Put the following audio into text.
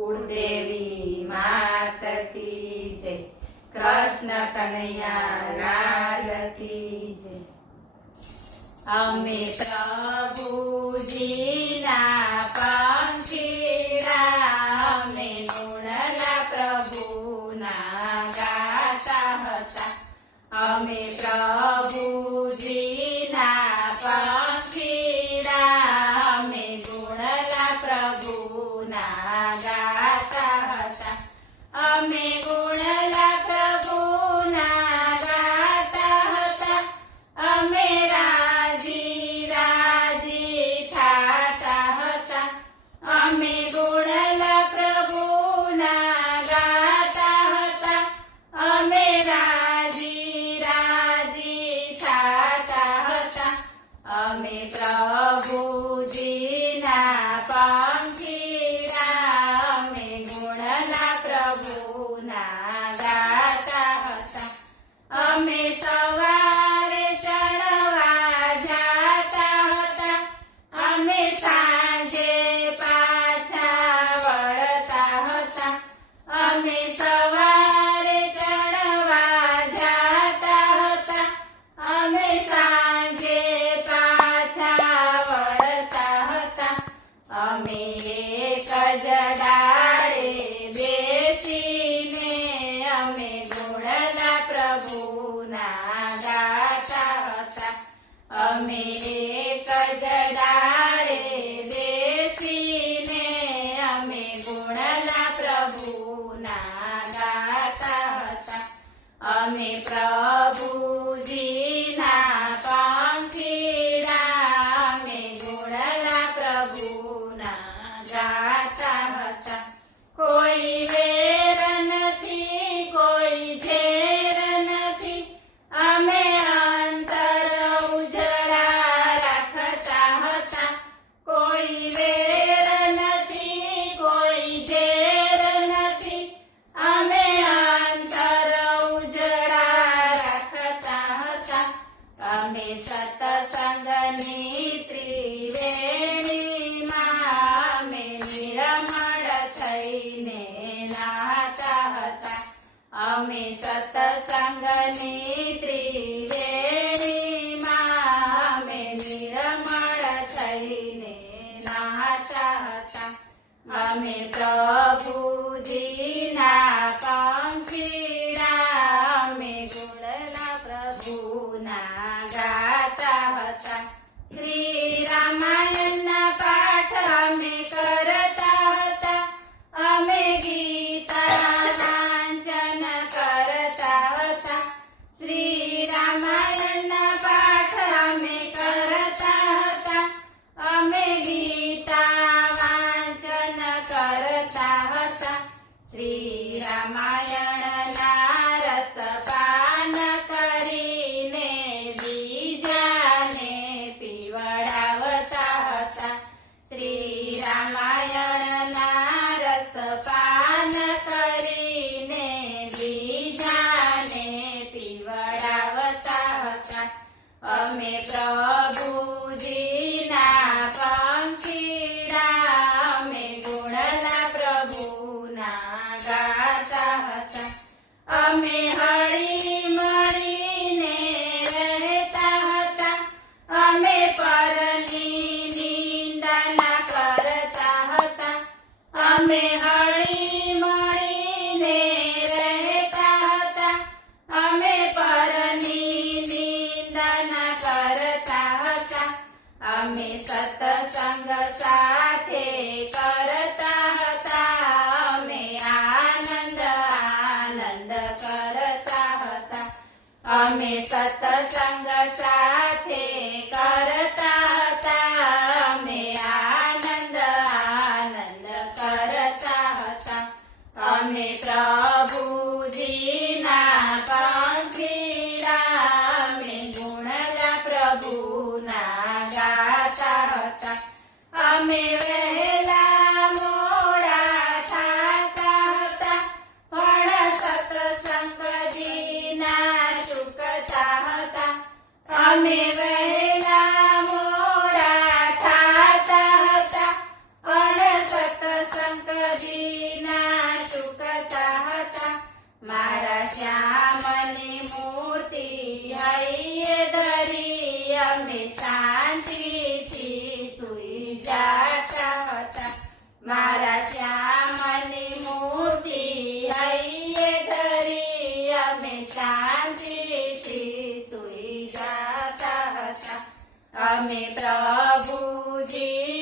कुलदेवी मात की जय। कृष्ण कन्हैया लाल की जय। अमे प्रभुजीना पंखीड़ा अमे गुणला प्रभुना गाता हता। अमे प्रभुजीना पंखीड़ा अमे गुणला प्रभुना गाता हता। अमे गुणला प्रभुना गाता हता। अमे राजी राजी थाता हता। अमे गुणला प्रभुना गाता हता। अमे राजी राजी थाता हता। अमे प्रभुजीना पंखीड़ा अमे गुणला प्रभुना गाता हता। अमे सवारे चढ़वा जाता हता। अमे सांजे पाछा वळता हता। अमे सवारे चढ़वा जाता हता। अमे सांजे पाछा वळता हता। अमे एक ज डाळे बेसीने अमे गुणला प्रभुना गाता हता। अमे एक ज डाळे बेसीने अमे गुणला प्रभुना गाता हता। अमे प्रभुजीना पंखीड़ा अमे गुणला प्रभुना गाता हता। कोई वेर नथी कोई झेर नथी अमे अंतर उजड़ा राखता हता। कोई वेर नथी कोई झेर नथी अमे अंतर उजड़ा राखता हता। अमे सत्संगनी त्रिवेणीमां अमे निरमळ थईने नाहता हता। अमे सत्संगनी त्रिवेणीमां अमे निरमळ थईने नाहता हता। अमे प्रभुजीना पंखीड़ा अमे गुणला प्रभुना गाता हता। श्री रामायणना पाठ अमे करता हता। अमे गीता वांचन करता हता। श्री रामायणना पाठ अमे करता हता। अमे गीता वांचन करता हता। श्री रामायणना रसपान करीने बीजाने पीवडावता हता। श्री रामायणना रसपान करीने बीजाने पीवडावता हता। अमे प्रभुजीना पंखीड़ा अमे गुणला प्रभुना गाता हता। अमे हળી મળીને રહેતા હતા। अमे પરની નિંદા ના કરતા હતા। अमे હળી મળીને રહેતા હતા। अमे પરની નિંદા ના કરતા હતા। अमे सत्संग साथे करता हता। अमे आनंद आनंद करता हता। अमे सत्संग साथे करता हता। अमे आनंद आनंद करता हता। अमे प्रभुजीना पंखीड़ा अमे गुणला प्रभुना गाता हता। अमे वहेला मोड़ा थाता हता। पण सत्संगजीना चूकता हता। अमे वहेला मोड़ा थाता हता। पण सत्संगजी અમે શાંતિથી સૂઈ જાતા હતા મારા શ્યામની મૂર્તિ હૈયે ધરી અમે શાંતિથી સૂઈ જાતા હતા અમે પ્રભુજી